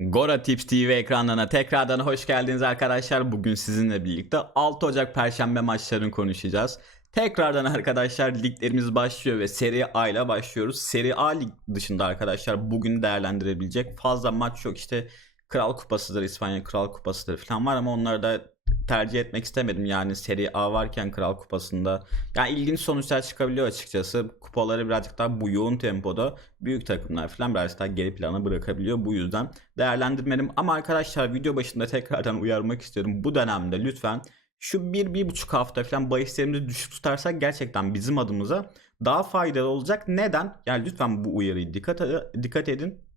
Gora Tips TV ekranlarına tekrardan hoş geldiniz arkadaşlar. Bugün sizinle birlikte 6 Ocak Perşembe maçlarını konuşacağız. Tekrardan arkadaşlar liglerimiz başlıyor ve Serie A ile başlıyoruz. Serie A lig dışında arkadaşlar bugün değerlendirebilecek fazla maç yok. İşte Kral Kupası'dır, İspanya Kral Kupası'dır falan var ama onları da tercih etmek istemedim. Yani Serie A varken Kral Kupası'nda yani ilginç sonuçlar çıkabiliyor açıkçası. Kupaları birazcık daha bu yoğun tempoda büyük takımlar falan birazcık daha geri plana bırakabiliyor. Bu yüzden değerlendirmedim. Ama arkadaşlar video başında tekrardan uyarmak istiyorum. Bu dönemde lütfen şu bir, bir buçuk hafta falan bahislerimizi düşük tutarsak gerçekten bizim adımıza daha faydalı olacak. Neden? Yani lütfen bu uyarıyı dikkat, dikkat edin.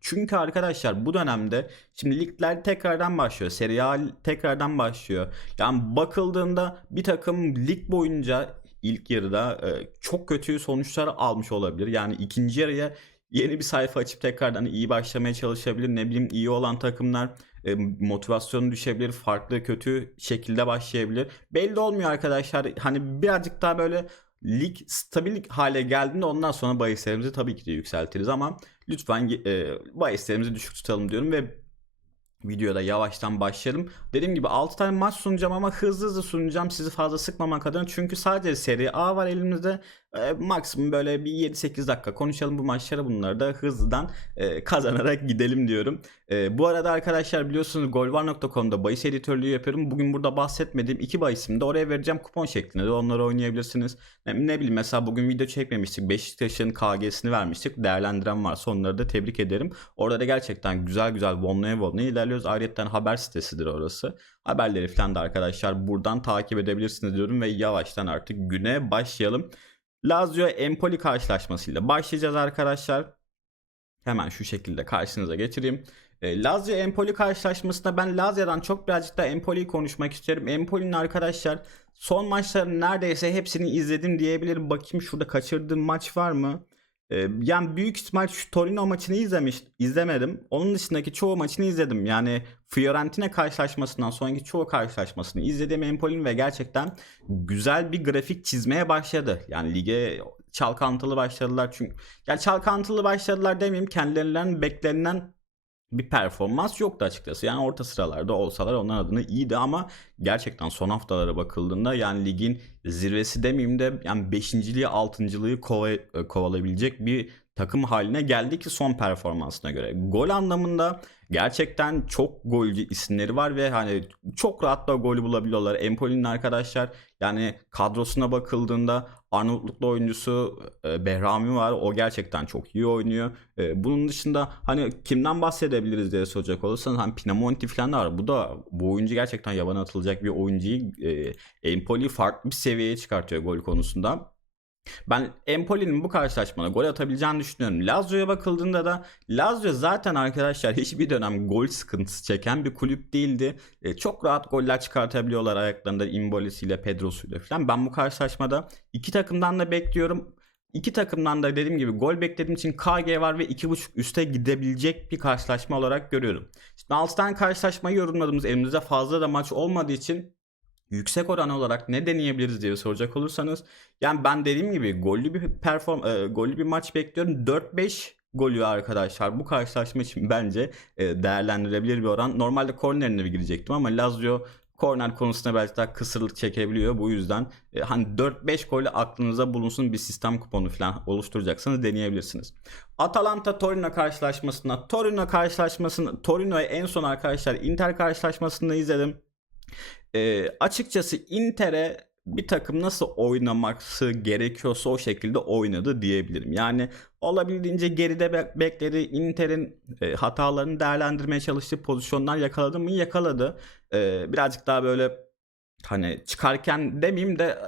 Çünkü arkadaşlar bu dönemde şimdi ligler tekrardan başlıyor. Serie A tekrardan başlıyor. Yani bakıldığında bir takım lig boyunca ilk yarıda e, çok kötü sonuçlar almış olabilir. Yani ikinci yarıya yeni bir sayfa açıp tekrardan iyi başlamaya çalışabilir. Ne bileyim iyi olan takımlar e, motivasyonu düşebilir. Farklı kötü şekilde başlayabilir. Belli olmuyor arkadaşlar. Hani birazcık daha böyle lig stabil hale geldiğinde ondan sonra bahislerimizi tabii ki de yükseltiriz ama lütfen e, bahislerimizi düşük tutalım diyorum ve videoda yavaştan başlayalım. Dediğim gibi 6 tane maç sunacağım ama hızlı hızlı sunacağım sizi fazla sıkmamak adına. Çünkü sadece seri A var elimizde. E, maksimum böyle bir 7-8 dakika konuşalım bu maçları bunları da hızlıdan e, kazanarak gidelim diyorum. E, bu arada arkadaşlar biliyorsunuz golvar.com'da bahis editörlüğü yapıyorum. Bugün burada bahsetmediğim iki bahisimi de oraya vereceğim kupon şeklinde de onları oynayabilirsiniz. Ne, ne bileyim mesela bugün video çekmemiştik. Beşiktaş'ın KG'sini vermiştik. Değerlendiren varsa onları da tebrik ederim. Orada da gerçekten güzel güzel vonlaya vonlaya ilerliyoruz. Ayrıca haber sitesidir orası. Haberleri falan da arkadaşlar buradan takip edebilirsiniz diyorum ve yavaştan artık güne başlayalım. Lazio Empoli karşılaşmasıyla başlayacağız arkadaşlar. Hemen şu şekilde karşınıza getireyim. E, Lazio Empoli karşılaşmasında ben Lazio'dan çok birazcık da Empoli'yi konuşmak istiyorum. Empoli'nin arkadaşlar son maçların neredeyse hepsini izledim diyebilirim. Bakayım şurada kaçırdığım maç var mı? E, yani büyük ihtimal şu Torino maçını izlemiş, izlemedim. Onun dışındaki çoğu maçını izledim. Yani Fiorentina karşılaşmasından sonraki çoğu karşılaşmasını izledim Empoli'nin ve gerçekten güzel bir grafik çizmeye başladı. Yani lige çalkantılı başladılar çünkü ya çalkantılı başladılar demeyeyim kendilerinden beklenilen bir performans yoktu açıkçası. Yani orta sıralarda olsalar onların adına iyiydi ama gerçekten son haftalara bakıldığında yani ligin zirvesi demeyeyim de yani 5.liği 6.lığı kova, kovalayabilecek bir takım haline geldi ki son performansına göre. Gol anlamında gerçekten çok golcü isimleri var ve hani çok rahat da golü bulabiliyorlar. Empoli'nin arkadaşlar yani kadrosuna bakıldığında Arnavutluklu oyuncusu e, Behrami var. O gerçekten çok iyi oynuyor. E, bunun dışında hani kimden bahsedebiliriz diye soracak olursanız hani Pinamonti falan da var. Bu da bu oyuncu gerçekten yabana atılacak bir oyuncuyu e, Empoli farklı bir seviyeye çıkartıyor gol konusunda. Ben Empoli'nin bu karşılaşmada gol atabileceğini düşünüyorum. Lazio'ya bakıldığında da Lazio zaten arkadaşlar hiçbir dönem gol sıkıntısı çeken bir kulüp değildi. E, çok rahat goller çıkartabiliyorlar ayaklarında Imbolisi'yle Pedro'suyla falan. Ben bu karşılaşmada iki takımdan da bekliyorum. İki takımdan da dediğim gibi gol beklediğim için KG var ve 2.5 üste gidebilecek bir karşılaşma olarak görüyorum. Şimdi 6 tane karşılaşmayı yorumladığımız elimizde fazla da maç olmadığı için yüksek oran olarak ne deneyebiliriz diye soracak olursanız yani ben dediğim gibi gollü bir perform e, gollü bir maç bekliyorum. 4-5 golü arkadaşlar bu karşılaşma için bence e, değerlendirebilir bir oran. Normalde kornerine bir girecektim ama Lazio korner konusunda belki daha kısırlık çekebiliyor. Bu yüzden e, hani 4-5 golü aklınıza bulunsun bir sistem kuponu falan oluşturacaksanız deneyebilirsiniz. Atalanta Torino karşılaşmasında Torino karşılaşmasını Torino'yu en son arkadaşlar Inter karşılaşmasında izledim. E, açıkçası Inter'e bir takım nasıl oynaması gerekiyorsa o şekilde oynadı diyebilirim. Yani olabildiğince geride be- bekledi. Inter'in e, hatalarını değerlendirmeye çalıştığı pozisyonlar yakaladı mı? Yakaladı. E, birazcık daha böyle hani çıkarken demeyeyim de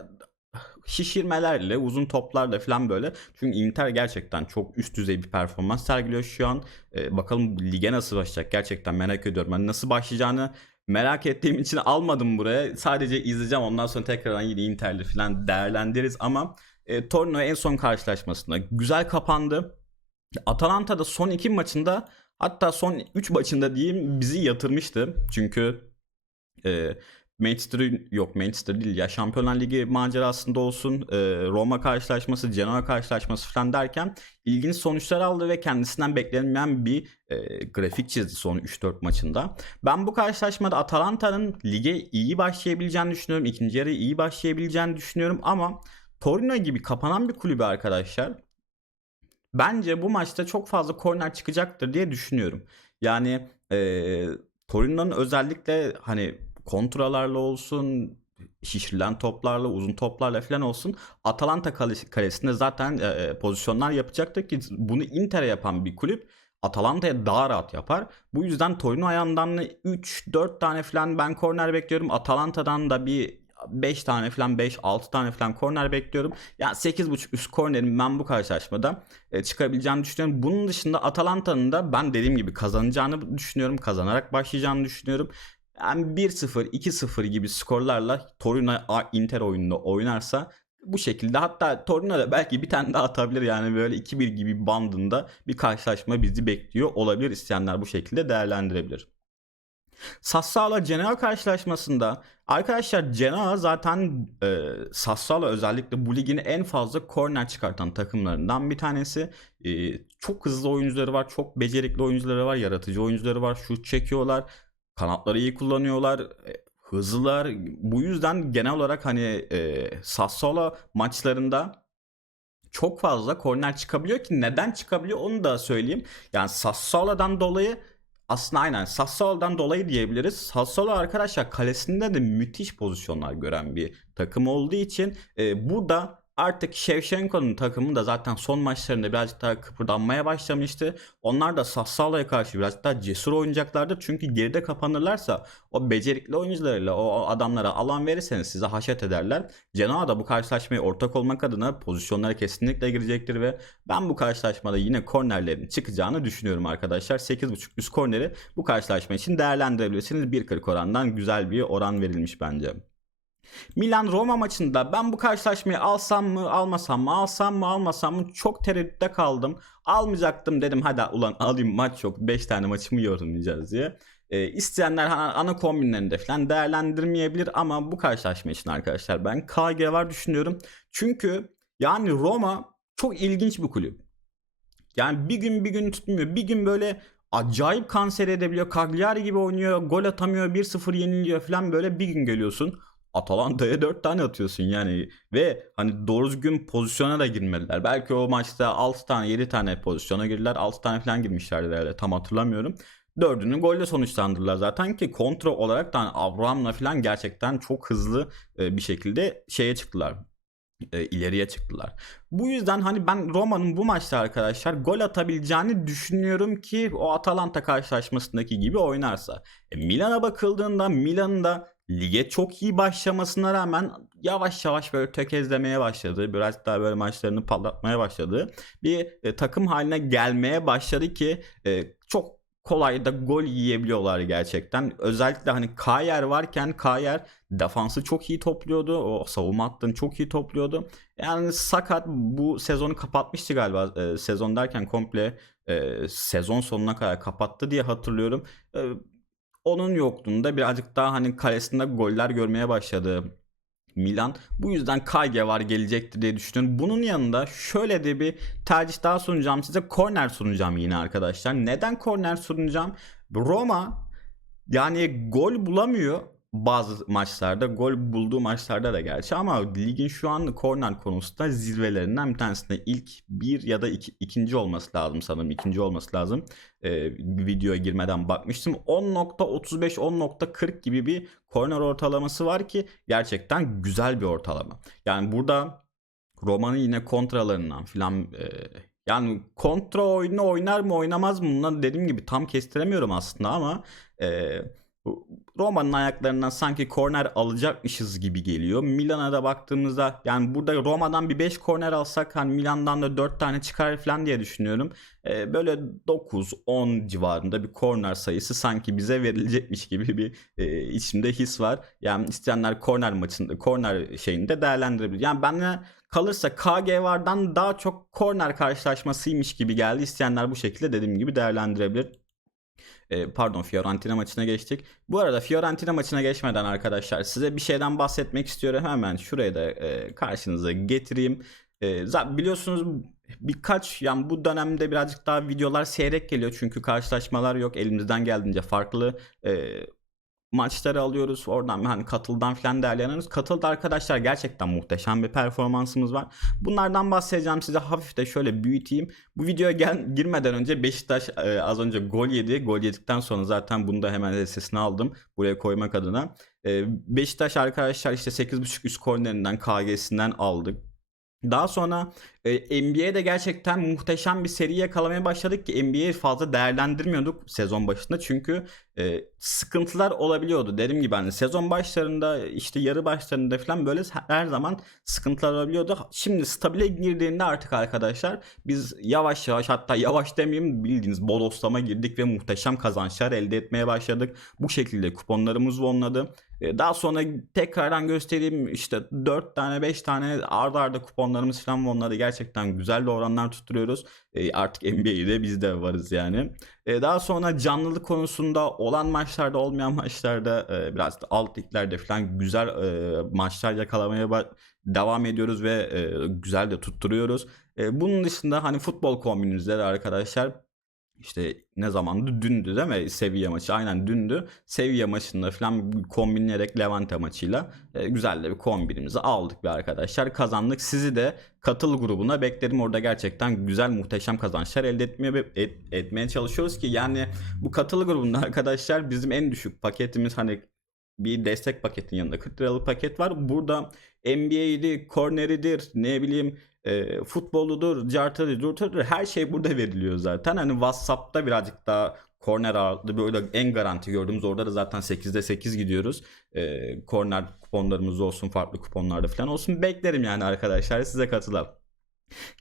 şişirmelerle, uzun toplarla falan böyle. Çünkü Inter gerçekten çok üst düzey bir performans sergiliyor şu an. E, bakalım lige nasıl başlayacak gerçekten merak ediyorum. Ben nasıl başlayacağını merak ettiğim için almadım buraya. Sadece izleyeceğim. Ondan sonra tekrardan yine Inter'li falan değerlendiririz ama e, Torino en son karşılaşmasında güzel kapandı. Atalanta da son iki maçında hatta son 3 maçında diyeyim bizi yatırmıştı. Çünkü e, Manchester yok Manchester değil ya Şampiyonlar Ligi macerasında olsun e, Roma karşılaşması, Genoa karşılaşması falan derken ilginç sonuçlar aldı ve kendisinden beklenmeyen bir e, grafik çizdi son 3-4 maçında. Ben bu karşılaşmada Atalanta'nın lige iyi başlayabileceğini düşünüyorum. İkinci yarı iyi başlayabileceğini düşünüyorum ama Torino gibi kapanan bir kulübe arkadaşlar bence bu maçta çok fazla korner çıkacaktır diye düşünüyorum. Yani e, Torino'nun özellikle hani kontralarla olsun, şişirilen toplarla, uzun toplarla falan olsun Atalanta kale- kalesinde zaten e, e, pozisyonlar yapacaktır ki bunu Inter'e yapan bir kulüp Atalanta'ya daha rahat yapar. Bu yüzden Torino ayağından 3-4 tane falan ben korner bekliyorum. Atalanta'dan da bir 5 tane falan 5-6 tane falan korner bekliyorum. Yani 8.5 üst kornerin ben bu karşılaşmada e, çıkabileceğini düşünüyorum. Bunun dışında Atalanta'nın da ben dediğim gibi kazanacağını düşünüyorum. Kazanarak başlayacağını düşünüyorum. Yani 1-0, 2-0 gibi skorlarla Torino Inter oyununda oynarsa bu şekilde hatta Torino da belki bir tane daha atabilir yani böyle 2-1 gibi bandında bir karşılaşma bizi bekliyor olabilir isteyenler bu şekilde değerlendirebilir. Sassuolo Genoa karşılaşmasında arkadaşlar Genoa zaten e, Sassuolo özellikle bu ligin en fazla korner çıkartan takımlarından bir tanesi. E, çok hızlı oyuncuları var, çok becerikli oyuncuları var, yaratıcı oyuncuları var, şut çekiyorlar, kanatları iyi kullanıyorlar, e, hızlılar. Bu yüzden genel olarak hani e, Sassuolo maçlarında çok fazla korner çıkabiliyor ki neden çıkabiliyor onu da söyleyeyim. Yani Sassuolo'dan dolayı aslında aynen Sassuolo'dan dolayı diyebiliriz. Sassuolo arkadaşlar kalesinde de müthiş pozisyonlar gören bir takım olduğu için e, burada artık Shevchenko'nun takımı da zaten son maçlarında birazcık daha kıpırdanmaya başlamıştı. Onlar da Sassuolo'ya karşı birazcık daha cesur oynayacaklardır. Çünkü geride kapanırlarsa o becerikli oyuncularıyla o adamlara alan verirseniz size haşet ederler. Genoa da bu karşılaşmaya ortak olmak adına pozisyonlara kesinlikle girecektir ve ben bu karşılaşmada yine kornerlerin çıkacağını düşünüyorum arkadaşlar. 8.5 üst korneri bu karşılaşma için değerlendirebilirsiniz. 1.40 orandan güzel bir oran verilmiş bence. Milan Roma maçında ben bu karşılaşmayı alsam mı almasam mı alsam mı almasam mı çok tereddütte kaldım. Almayacaktım dedim hadi ulan alayım maç yok 5 tane maçımı yorumlayacağız diye. E, isteyenler ana, kombinlerinde falan değerlendirmeyebilir ama bu karşılaşma için arkadaşlar ben KG var düşünüyorum. Çünkü yani Roma çok ilginç bir kulüp. Yani bir gün bir gün tutmuyor. Bir gün böyle acayip kanser edebiliyor. Cagliari gibi oynuyor. Gol atamıyor. 1-0 yeniliyor falan böyle bir gün geliyorsun. Atalanta'ya 4 tane atıyorsun yani ve hani doğru düzgün pozisyona da girmediler. Belki o maçta 6 tane 7 tane pozisyona girdiler. 6 tane falan girmişlerdi herhalde tam hatırlamıyorum. Dördünü golle sonuçlandırdılar zaten ki kontrol olarak da hani Abraham'la falan gerçekten çok hızlı e, bir şekilde şeye çıktılar. E, ileriye çıktılar. Bu yüzden hani ben Roma'nın bu maçta arkadaşlar gol atabileceğini düşünüyorum ki o Atalanta karşılaşmasındaki gibi oynarsa. E, Milan'a bakıldığında Milan'ın da lige çok iyi başlamasına rağmen yavaş yavaş böyle tökezlemeye başladı. Biraz daha böyle maçlarını patlatmaya başladı. Bir e, takım haline gelmeye başladı ki e, çok kolay da gol yiyebiliyorlar gerçekten. Özellikle hani Kayer varken Kayer defansı çok iyi topluyordu. O savunma hattını çok iyi topluyordu. Yani sakat bu sezonu kapatmıştı galiba. E, sezon derken komple e, sezon sonuna kadar kapattı diye hatırlıyorum. E, onun yokluğunda birazcık daha hani kalesinde goller görmeye başladı Milan. Bu yüzden Kage var gelecektir diye düşünüyorum. Bunun yanında şöyle de bir tercih daha sunacağım size. Korner sunacağım yine arkadaşlar. Neden korner sunacağım? Roma yani gol bulamıyor bazı maçlarda gol bulduğu maçlarda da gerçi ama ligin şu an korner konusunda zirvelerinden bir tanesinde. İlk bir ya da iki, ikinci olması lazım sanırım ikinci olması lazım. Ee, videoya girmeden bakmıştım. 10.35 10.40 gibi bir korner ortalaması var ki gerçekten güzel bir ortalama. Yani burada Roma'nın yine kontralarından filan e, yani kontra oyunu oynar mı oynamaz mı? Bundan dediğim gibi tam kestiremiyorum aslında ama eee Roma'nın ayaklarından sanki korner alacakmışız gibi geliyor. Milan'a da baktığımızda yani burada Roma'dan bir 5 korner alsak hani Milan'dan da 4 tane çıkar falan diye düşünüyorum. Ee, böyle 9-10 civarında bir korner sayısı sanki bize verilecekmiş gibi bir e, içimde his var. Yani isteyenler korner maçında korner şeyinde değerlendirebilir. Yani benle kalırsa KG vardan daha çok korner karşılaşmasıymış gibi geldi. İsteyenler bu şekilde dediğim gibi değerlendirebilir. E, pardon Fiorentina maçına geçtik. Bu arada Fiorentina maçına geçmeden arkadaşlar size bir şeyden bahsetmek istiyorum. Hemen şuraya da e, karşınıza getireyim. E, zaten biliyorsunuz birkaç yani bu dönemde birazcık daha videolar seyrek geliyor çünkü karşılaşmalar yok elimizden geldiğince farklı e, maçları alıyoruz oradan hani katıldan falan değerlendiriyoruz. Katılda arkadaşlar gerçekten muhteşem bir performansımız var. Bunlardan bahsedeceğim size hafif de şöyle büyüteyim. Bu videoya gel girmeden önce Beşiktaş e, az önce gol yedi. Gol yedikten sonra zaten bunu da hemen sesini aldım buraya koymak adına. E, Beşiktaş arkadaşlar işte 8.5 üst kornerinden KG'sinden aldık. Daha sonra e, NBA'de gerçekten muhteşem bir seri yakalamaya başladık ki NBA'yi fazla değerlendirmiyorduk sezon başında çünkü e, sıkıntılar olabiliyordu. Dediğim gibi hani sezon başlarında işte yarı başlarında falan böyle her zaman sıkıntılar olabiliyordu. Şimdi stabile girdiğinde artık arkadaşlar biz yavaş yavaş hatta yavaş demeyeyim bildiğiniz bodoslama girdik ve muhteşem kazançlar elde etmeye başladık. Bu şekilde kuponlarımız vonladı. E, daha sonra tekrardan göstereyim işte 4 tane 5 tane arda arda kuponlarımız falan vonladı. Gerçekten güzel de oranlar tutturuyoruz. E, artık NBA'de biz de varız yani. E, daha sonra canlılık konusunda olan maçlarda olmayan maçlarda biraz alt liglerde falan güzel maçlar yakalamaya devam ediyoruz ve güzel de tutturuyoruz. Bunun dışında hani futbol kombinimizde de arkadaşlar işte ne zamandı? Dündü değil mi? Seviye maçı. Aynen dündü. Seviye maçında falan kombinleyerek Levante maçıyla e, güzel de bir kombinimizi aldık bir arkadaşlar. Kazandık. Sizi de katıl grubuna bekledim. Orada gerçekten güzel muhteşem kazançlar elde etmeye et, etmeye çalışıyoruz ki yani bu katıl grubunda arkadaşlar bizim en düşük paketimiz hani bir destek paketin yanında 40 liralık paket var. Burada NBA'di, corneridir, ne bileyim e, futboludur, cartadır, durtadır her şey burada veriliyor zaten. Hani WhatsApp'ta birazcık daha korner ağırlıklı böyle en garanti gördüğümüz orada da zaten 8'de 8 gidiyoruz. E, korner kuponlarımız olsun farklı kuponlarda falan olsun beklerim yani arkadaşlar size katılalım.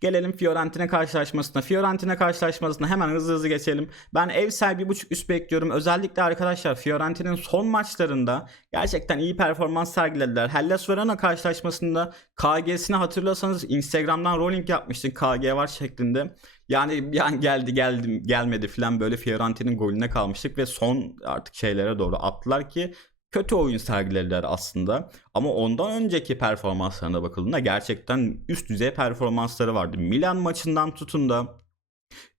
Gelelim Fiorentina karşılaşmasına. Fiorentina karşılaşmasına hemen hızlı hızlı geçelim. Ben ev sahibi buçuk üst bekliyorum. Özellikle arkadaşlar Fiorentina'nın son maçlarında gerçekten iyi performans sergilediler. Hellas Verona karşılaşmasında KG'sini hatırlarsanız Instagram'dan rolling yapmıştık KG var şeklinde. Yani yani geldi geldi gelmedi falan böyle Fiorentina'nın golüne kalmıştık ve son artık şeylere doğru attılar ki kötü oyun sergilediler aslında. Ama ondan önceki performanslarına bakıldığında gerçekten üst düzey performansları vardı. Milan maçından tutun da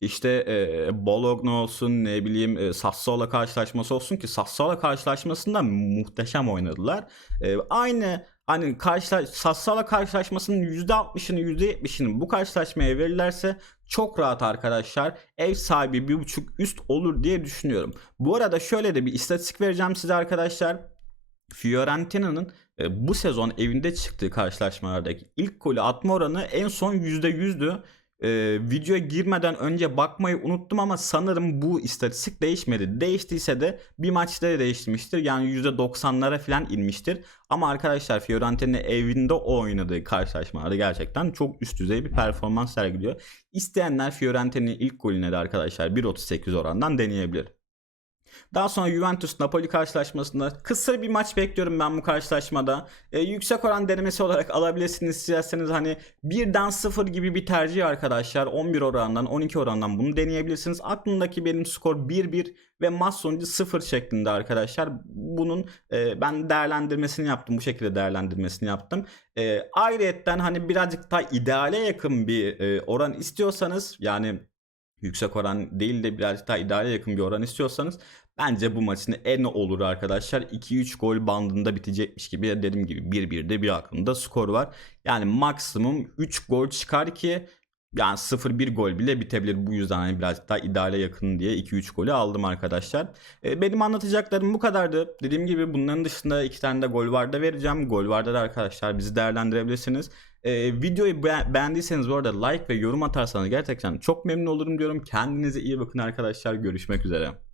işte e, Bologna olsun ne bileyim e, Sassuolo karşılaşması olsun ki Sassuolo karşılaşmasında muhteşem oynadılar. E, aynı hani karşılaş Sassuolo karşılaşmasının %60'ını %70'ini bu karşılaşmaya verirlerse çok rahat arkadaşlar ev sahibi bir buçuk üst olur diye düşünüyorum. Bu arada şöyle de bir istatistik vereceğim size arkadaşlar. Fiorentina'nın e, bu sezon evinde çıktığı karşılaşmalardaki ilk golü atma oranı en son %100'dü. Ee, videoya girmeden önce bakmayı unuttum ama sanırım bu istatistik değişmedi. Değiştiyse de bir maçta değişmiştir. Yani %90'lara falan inmiştir. Ama arkadaşlar Fiorentina evinde oynadığı karşılaşmalarda gerçekten çok üst düzey bir performans sergiliyor. İsteyenler Fiorentina'nın ilk golüne de arkadaşlar 1.38 orandan deneyebilir. Daha sonra Juventus Napoli karşılaşmasında kısa bir maç bekliyorum ben bu karşılaşmada. E, yüksek oran denemesi olarak alabilirsiniz isterseniz hani birden 0 gibi bir tercih arkadaşlar. 11 orandan 12 orandan bunu deneyebilirsiniz. Aklımdaki benim skor 1-1 ve maç sonucu 0 şeklinde arkadaşlar. Bunun e, ben değerlendirmesini yaptım. Bu şekilde değerlendirmesini yaptım. E, ayrıyetten hani birazcık daha ideale yakın bir e, oran istiyorsanız yani yüksek oran değil de birazcık daha ideale yakın bir oran istiyorsanız bence bu maçın en olur arkadaşlar. 2-3 gol bandında bitecekmiş gibi dediğim gibi 1-1'de bir aklımda skor var. Yani maksimum 3 gol çıkar ki yani 0-1 gol bile bitebilir. Bu yüzden hani birazcık daha ideale yakın diye 2-3 golü aldım arkadaşlar. E, benim anlatacaklarım bu kadardı. Dediğim gibi bunların dışında iki tane de gol var da vereceğim. Gol vardı da arkadaşlar bizi değerlendirebilirsiniz. E, videoyu beğendiyseniz bu arada like ve yorum atarsanız gerçekten çok memnun olurum diyorum. Kendinize iyi bakın arkadaşlar. Görüşmek üzere.